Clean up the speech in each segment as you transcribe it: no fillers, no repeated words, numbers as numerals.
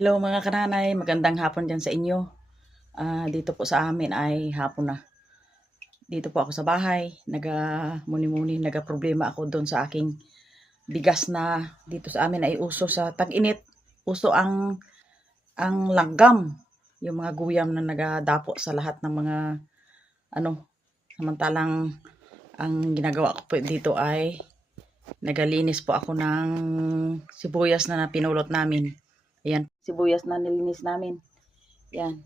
Hello mga kananay, magandang hapon dyan sa inyo. Dito po sa amin ay hapon na. Dito po ako sa bahay, naga-muni-muni, naga-problema ako doon sa aking bigas na dito sa amin ay uso sa tag-init. Uso ang langgam, yung mga guyam na nagadapo sa lahat ng mga ano, samantalang ang ginagawa ko po dito ay nagalinis po ako ng sibuyas na pinulot namin. Ayan, sibuyas na nilinis namin. Yan.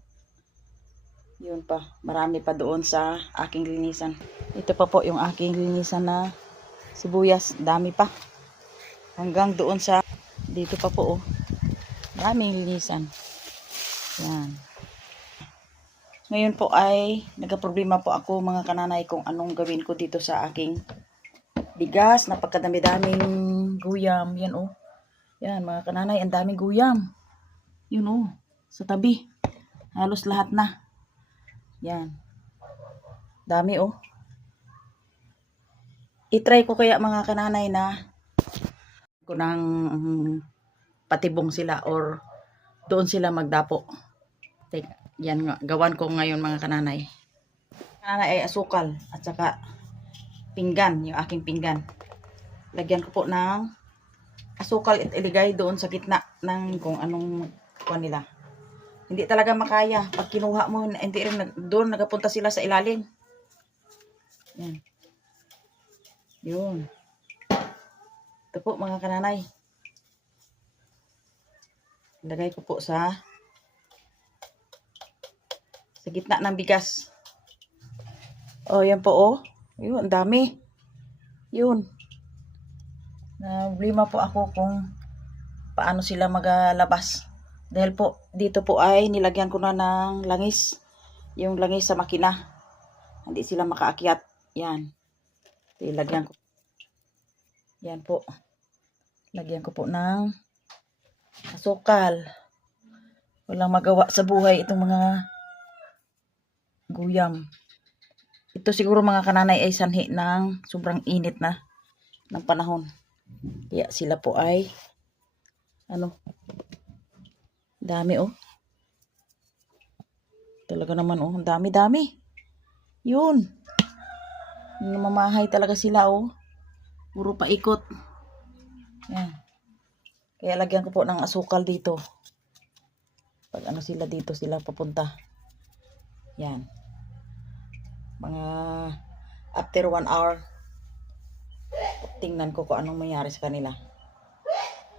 Yun pa. Marami pa doon sa aking linisan. Ito pa po yung aking linisan na sibuyas. Dami pa. Hanggang doon sa dito pa po. Oh. Maraming linisan. Yan. Ngayon po ay nagka-problema po ako mga kananay kung anong gawin ko dito sa aking bigas. Napagkadami-daming guyam. Yan oh. Yan mga kananay. Ang daming guyam. Yun oh. Sa tabi. Halos lahat na. Yan. Dami oh. I-try ko kaya mga kananay na ko nang patibong sila or doon sila magdapo. Yan nga. Gawan ko ngayon mga kananay. Kananay ay asukal at saka pinggan. Yung aking pinggan. Lagyan ko po ng asukal at iligay doon sa gitna ng kung anong kuha nila. Hindi talaga makaya. Pag kinuha mo, hindi rin doon nagapunta sila sa ilalim. Yan. Yun. Ito po mga kananay. Lagay ko po sa gitna ng bigas. Oh, yan po oh. Yun, ang dami. Yun. Problema po ako kung paano sila magalabas. Dahil po, dito po ay nilagyan ko na ng langis. Yung langis sa makina. Hindi sila makaakyat. Yan. Ilagyan ko. Yan po. Lagyan ko po ng asukal. Walang magawa sa buhay itong mga guyam. Ito siguro mga kananay ay sanhi ng sobrang init na ng panahon. Kaya sila po ay dami oh. Talaga naman oh, dami-dami. Yun. Namamahay talaga sila oh. Puro paikot. Yan. Kaya lagyan ko po ng asukal dito. Pag sila dito sila papunta. Yan. Mga after 1 hour tingnan ko kung anong mayari sa kanila.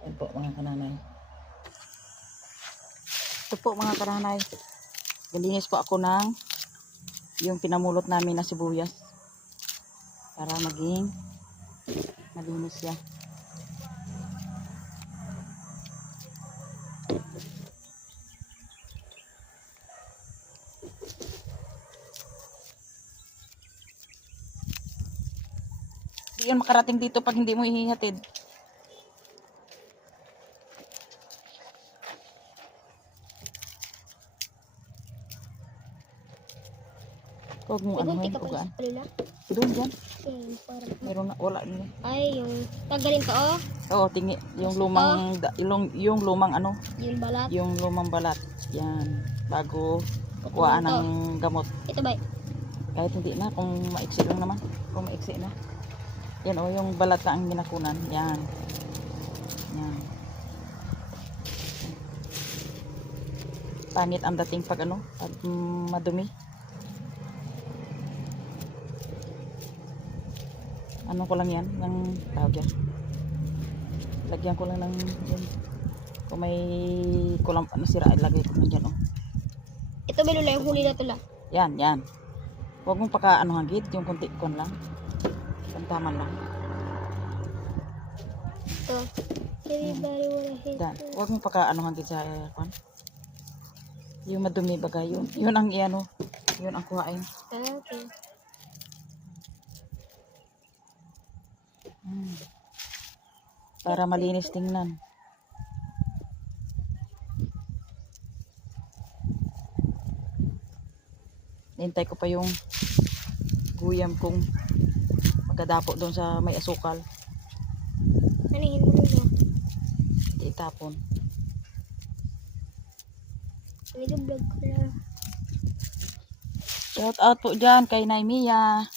Yan po mga kananay. Ito po mga kananay. Galinis po ako ng yung pinamulot namin na sibuyas para maging malinis siya. Hindi yan makarating dito pag hindi mo ihihatid. Huwag mo ugaan. Doon dyan. Meron na, wala niya. Ay, yung tanggalin to oh. Oo, tingi. Yung lumang, yung lumang Yung balat. yung lumang balat. Yan. Bago kuhaan ng gamot. Ito ba? Kahit hindi na, kung maiksi lang naman. Kung maiksi na. Yan o, yung balat na ang ginakunan. Yan. Yan. Pangit ang dating pag pag madumi. Ko lang yan, yung tawag yan. Lagyan ko lang ng yun. Kung may kulang sira, ilagay ko na dyan oh. Ito ba yung huli na ito lang? Yan, yan. Huwag mong paka hagit, yung konti kon lang. Pantaman lang. Ito. Dan. Huwag mong paka hagit sa kon. Yung madumi bagay yun. Yun ang yun ang kuhain. Okay. Para malinis tingnan. Hintay ko pa yung guyam kong magkadapo doon sa may asukal. Anihin mo na. Itapon. Nag-vlog ko na. Shout out po dyan kay Naimia.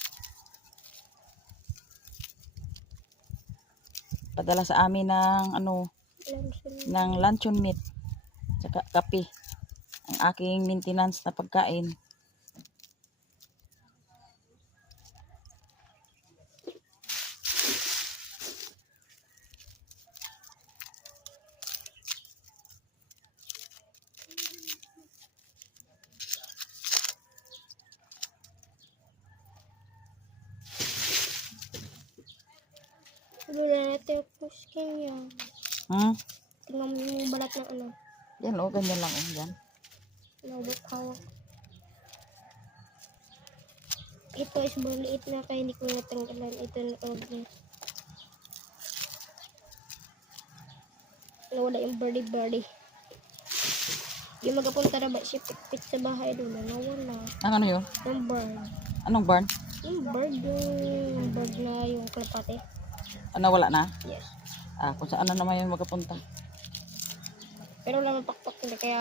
Padala sa amin ng ng luncheon meat. Tsaka kape. Ang aking maintenance na pagkain. Sabi na natin yung skin niya. Tingnan mo yung balat ng ano. Yan o, ganyan lang o. Yan. Hawak. Ito is maliit na kaya hindi ko natanggalan. Ito na order. Nawala yung birdie. Yung magapunta na ba si Pit sa bahay doon. Nawala. Ang ano yun? Yung bird. Anong barn? Yung bird na yung kalapate. Ano, wala na? Yes. Kung saan na naman yun magapunta. Pero wala pakpak nila kaya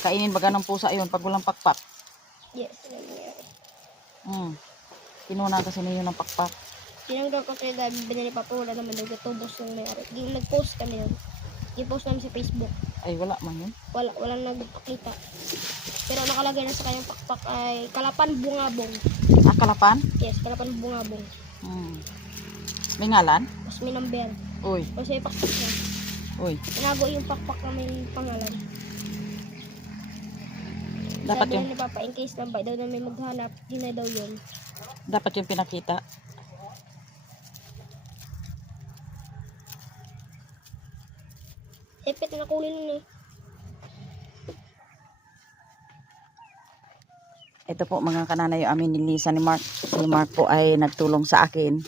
Kainin baga ng pusa yun pag walang pakpak. yes. Kinunan kasi ninyo ng pakpak. Tinanggal ko kaya dahil binili pa po. Wala naman daw gatubos yung may-ari. Nag-post kami yun. I-post namin sa Facebook. Ay, wala man yun. Walang nagpakita. Pero nakalagay na sa kanyang pakpak ay Kalapan Bungabong. Kalapan? Yes, Kalapan Bungabong. May ngalan? Tapos may number. Uy, Kasi yung pakpak niya. uy. Tinago yung pakpak na may pangalan. Dapat Sabi yung, na ni Papa, in case na ba daw na may maghanap, di na daw yun. dapat yung pinakita. Epet na nakulin nun eh. Ito po mga kananay yung amin ni Lisa ni Mark. Si Mark po ay nagtulong sa akin.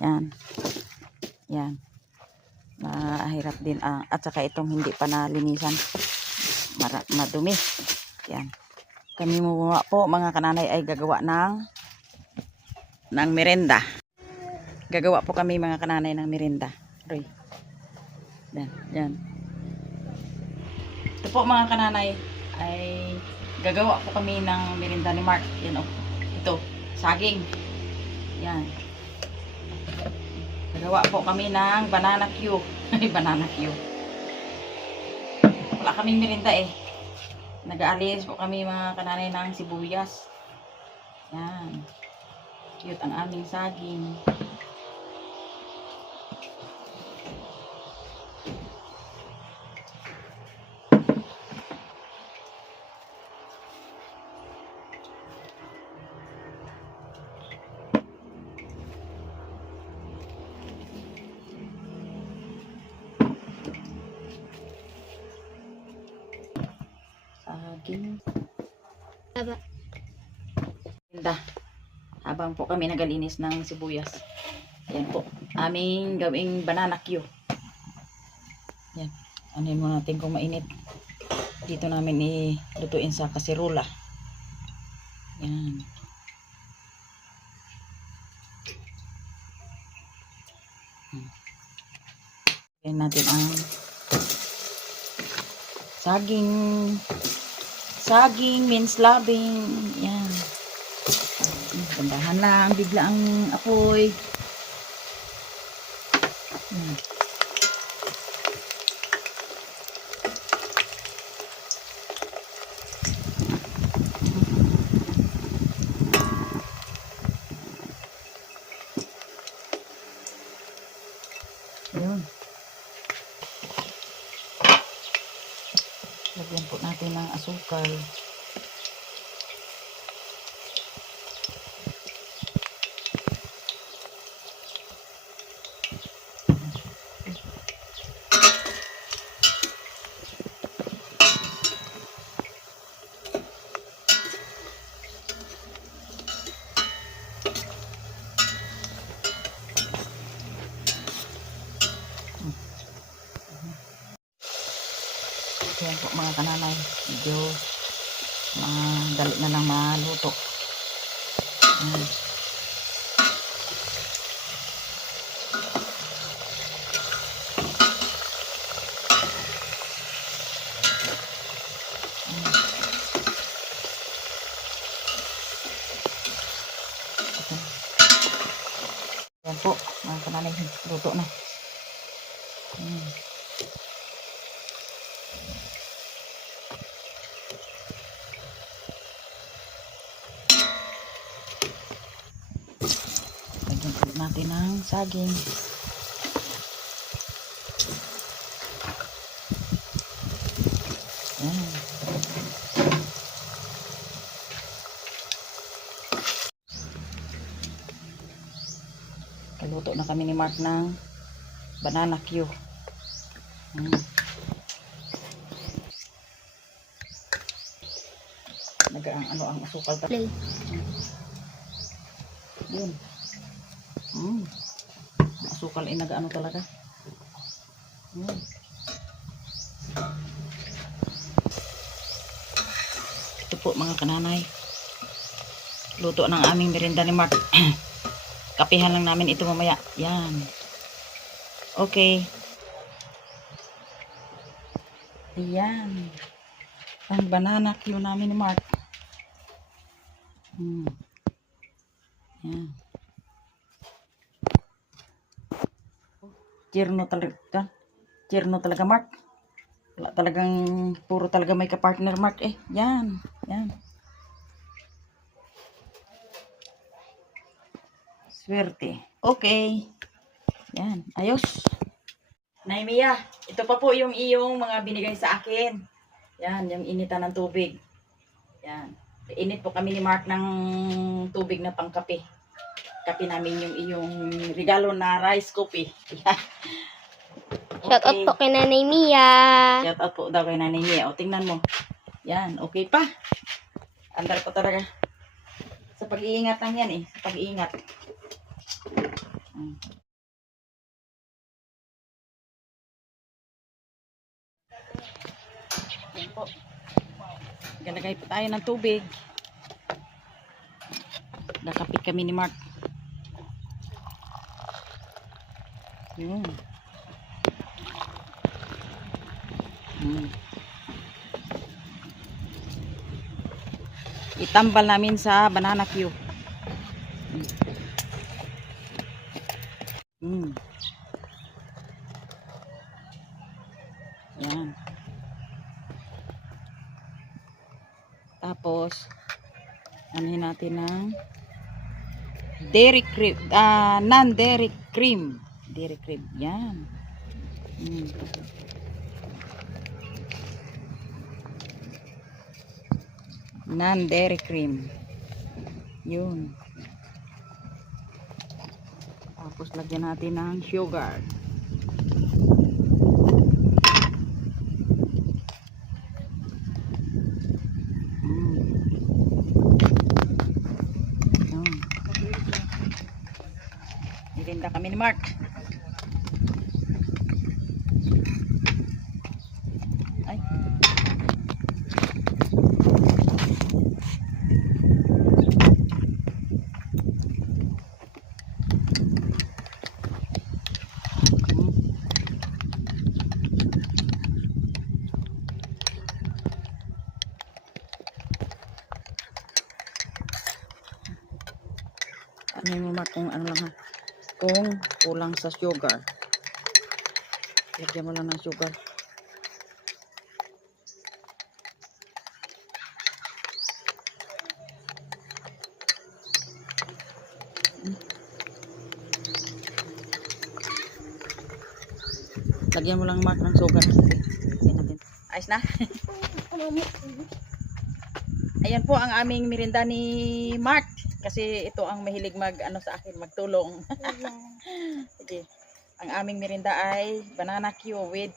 Yan. Yan. Mahirap din. At saka itong hindi pa nalinisan. Madumi. Yan. Kami mga po mga kananay ay gagawa ng merenda. Gagawa po kami mga kananay ng merenda. Roy. Yan. Yan. Ito po mga kananay ay gagawa po kami ng merenda ni Mark. Yan o. Ito. Saging. Yan. Gagawa po kami ng banana Q. Banana Q. Wala kaming merenda eh. Nag-aalis po kami mga kananay ng sibuyas. Yan. Cute ang aming saging. Saging. Tama. Merenda. Habang po kami nagalinis ng sibuyas. Yan po. Aming gawing banana Q. Yan. Anuhin mo natin kung mainit. Dito namin ilutuin sa kasirola. Yan. Yan natin ang saging. Saging means labing. Yan. Gandahan lang. Bigla ang apoy. Yan. Ayun. Lagyan po natin ng asukal. Ayan po mga kananay. Medyo dali na lang maluto. Ayan. po, mga kananay, luto na. Lagyan ulit natin ng saging. Yan. Kaluto na kami ni Mark ng banana Q. Ang asukal Play. Yun. Asukal ay nag-ano talaga. Ito po mga kananay. Luto ng aming merienda ni Mark. Kapihan lang namin ito mamaya. Yan. Okay. Ayan. Ang banana Q namin ni Mark. Yan. Tierno talaga Mark. Wala talagang puro talaga may ka-partner Mark eh. Yan. Yan. Swerte. Okay. Yan. Ayos. Nay Mia, ito pa po yung iyong mga binigay sa akin. Yan, yung initan ng tubig. Yan. Init po kami ni Mark ng tubig na pangkape. Kape namin yung iyong regalo na rice coffee. Yan. Shout out po kay Nanay Mia. Shout out po daw kay Nanay Mia. O, tingnan mo. Yan, okay pa. Andar po talaga. Sa pag-iingat lang yan eh. Sa pag-iingat. Yan po. Galagay po tayo ng tubig. Nakapit kami ni Mark. Yun. Itambal namin sa banana Q. Yan. Tapos anuhin natin ng dairy cream, non-dairy cream. Dairy cream. Yan. Non-dairy cream. Yun. Tapos lagyan natin ng sugar. Nirinda kami ni Mark. Ay. Ano mo Mark kung ano lang ha? Kung kulang sa sugar. Lagyan mo lang ng sugar. Lagyan mo lang Mark ng sugar. Ayos na. Ayan po ang aming merienda ni Mark. Kasi ito ang mahilig sa akin, magtulong. Sige. Ang aming merienda ay banana Q with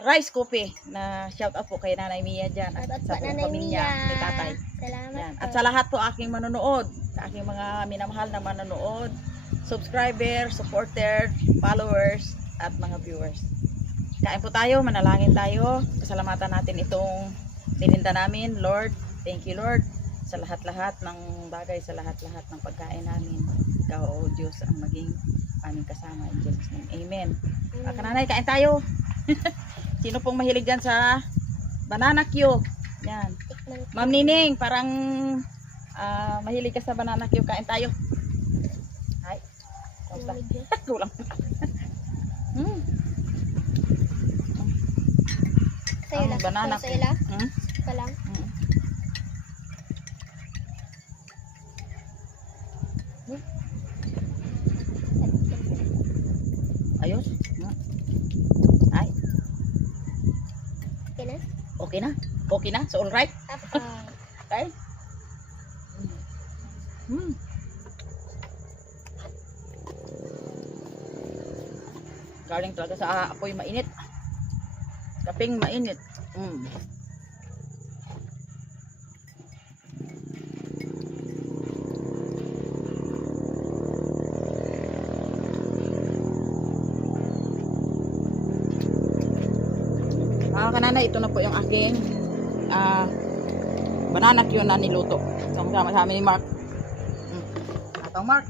rice coffee na shout out po kay Nanay Mia dyan at sa buong pamilya ni Tatay. Salamat. Yan. At sa lahat po aking manonood, sa aking mga minamahal na manonood, subscriber, supporter, followers, at mga viewers. Kain po tayo, manalangin tayo. Pasalamatan natin itong merienda namin, Lord. Thank you Lord sa lahat-lahat ng bagay, sa lahat-lahat ng pagkain namin. Ikaw o Diyos ang maging aming kasama in Jesus name. Amen. Kananay, kain tayo. Sino pong mahilig dyan sa banana Q? Yan. Ma'am Nining, parang Mahilig ka sa banana Q, kain tayo. Ay, kamusta? Medyo. Kulang. Sa'yo Ang lang. banana Sa'yo lang. Pa lang. Ayos. Ay, Okay na? okay na. Okay na, so all right. Okay. Galing talaga sa apoy mainit. Kaping mainit. Mga kananay, ito na po yung aking banana Q na niluto. Sama sa amin ni Mark. Atong Mark.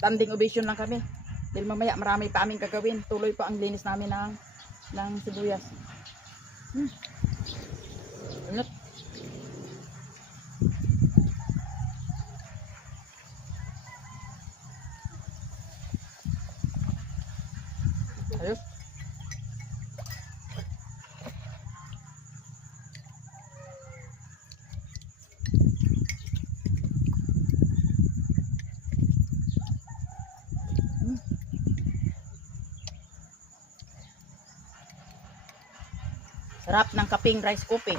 Standing ovation lang kami. Dahil mamaya marami pa aming gagawin. Tuloy pa ang linis namin ng sibuyas. Init. Ayos. Sarap ng kaping rice coffee.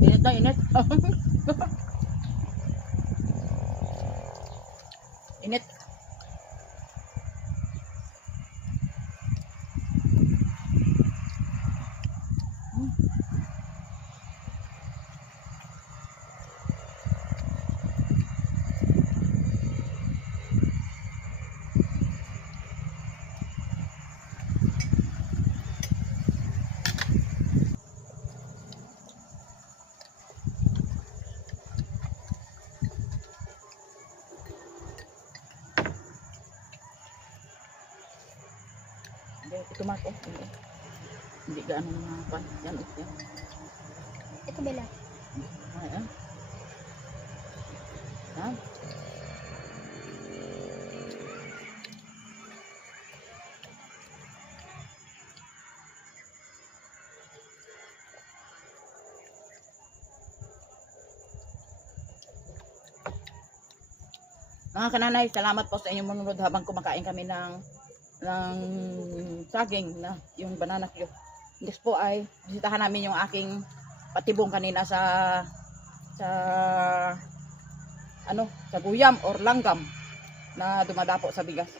Init na init. Init. Ito Mark, hindi gaano mga pan. Yan, yan. Ito Bella. Ayan. Yan. Mga kananay, salamat po sa inyong manunod habang kumakain kami ng saging na yung banana Q. Next po ay bisitahan namin yung aking patibong kanina sa guyam or langgam na dumadapo sa bigas.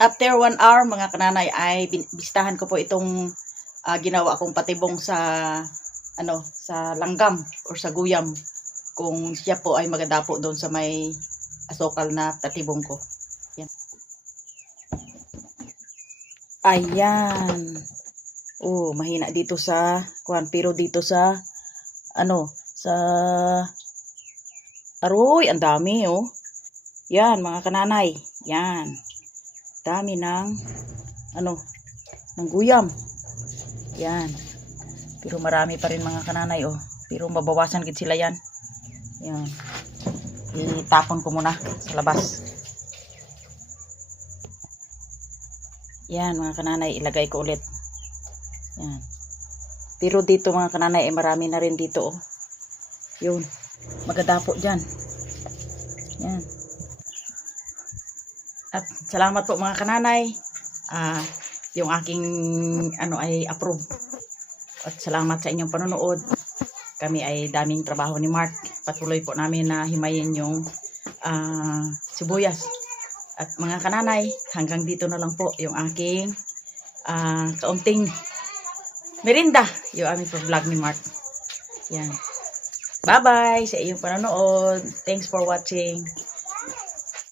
After 1 hour mga kananay ay bisitahan ko po itong ginawa kong patibong sa sa langgam or sa guyam, kung siya po ay magadapo doon sa may asokal na patibong ko. Ayan. Oh, mahina dito sa pero dito sa sa aroy, ang dami oh. Yan mga kananay. Yan. Dami ng ng guyam. Yan. Pero marami pa rin mga kananay oh. Pero mabawasan gid sila yan. Yan. Itapon ko muna sa labas. Yan mga kananay, ilagay ko ulit. Yan. Pero dito mga kananay, marami na rin dito oh. Yun. Magadapo dyan. Yan. At salamat po mga kananay. Yung aking ay approve. At salamat sa inyong panonood. Kami ay daming trabaho ni Mark. Patuloy po namin na himayin yung sibuyas. At mga kananay, hanggang dito na lang po yung aking kaunting merinda, yung aming vlog ni Mark. Yan. Bye-bye sa iyong panonood. Thanks for watching.